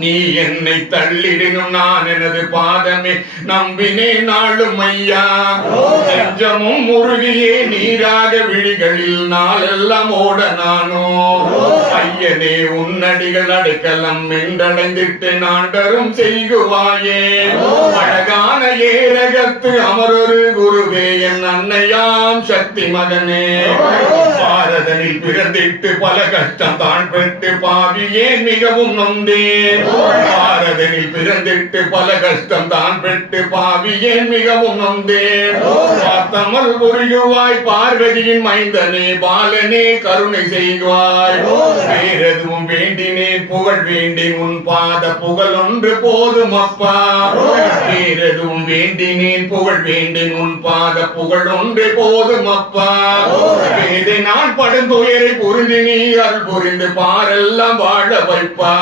நீ என்னை தள்ளிடினும் நான் எனது பாதமே நம்பினே நாளும் ஐயா. நெஞ்சமும் முருகியே நீராக விழிகளில் நாளெல்லாம் ஓட நானோ. ஐயனே உன்னடிகள் அடைக்கலம் என்றடைந்திட்டு நாண்டரும் செய்குவாயே. அழகான ஏரகத்து அமரொரு குருவே என் அன்னையாம் சக்தி மகனே. பாரதனில் பிறந்திட்டு பல கஷ்டம் தான் பெற்று பாவியே மிகவும் நொந்தேன். பாரதனில் பிறந்திட்டு பல கஷ்டம் தான் பெற்று பாவியே மிகவும் நொந்தேன். பார்த்தமல் புரியுவாய் பார்வதியின் மைந்தனே பாலனே கருணை செய்வாய். வேறெதுவும் வேண்டினேன் புகழ் வேண்டின் உன் பாத புகழ் ஒன்று போதும் அப்பா. வேறெதுவும் வேண்டினேன் புகழ் வேண்டின் உன் பாத புகழ் ஒன்று போதும் அப்பா. வேதை நான் படுந்துயரை புரிந்து நீ அருள் புரிந்து பாரெல்லாம் வாழ வைப்பா.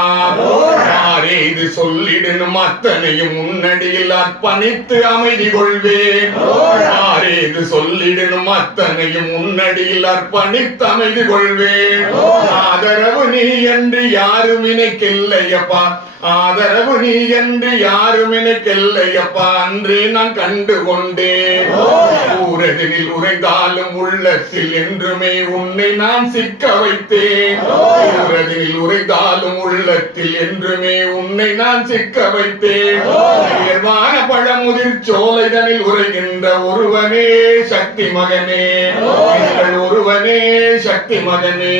யாரே இது சொல்லிடணும் அத்தனையும் உன்னடியில் அர்ப்பணித்து அமைதி கொள்வேன். யாரே இது சொல்லிடணும் அத்தனையும் உன்னடியில் அர்ப்பணித்து அமைதி கொள்வேன். ஆதரவு நீ என்று யாரும் எனக்கில்லையப்பா. ஆதரவு நீ என்று யாரும் எனக்கில்லையப்பா. அன்றே நான் கண்டு கொண்டேன். ஊரதினில் உரைந்தாலும் உள்ளத்தில் என்றுமே உன்னை நான் சிக்க வைத்தேன். ஊரதினில் உரைந்தாலும் உள்ளத்தில் என்றுமே உன்னை நான் சிக்க வைத்தேன். உயர்வான பழமுதிர் சோலைதனில் உரைகின்ற ஒருவனே சக்தி மகனே. ஒருவனே சக்தி மகனே.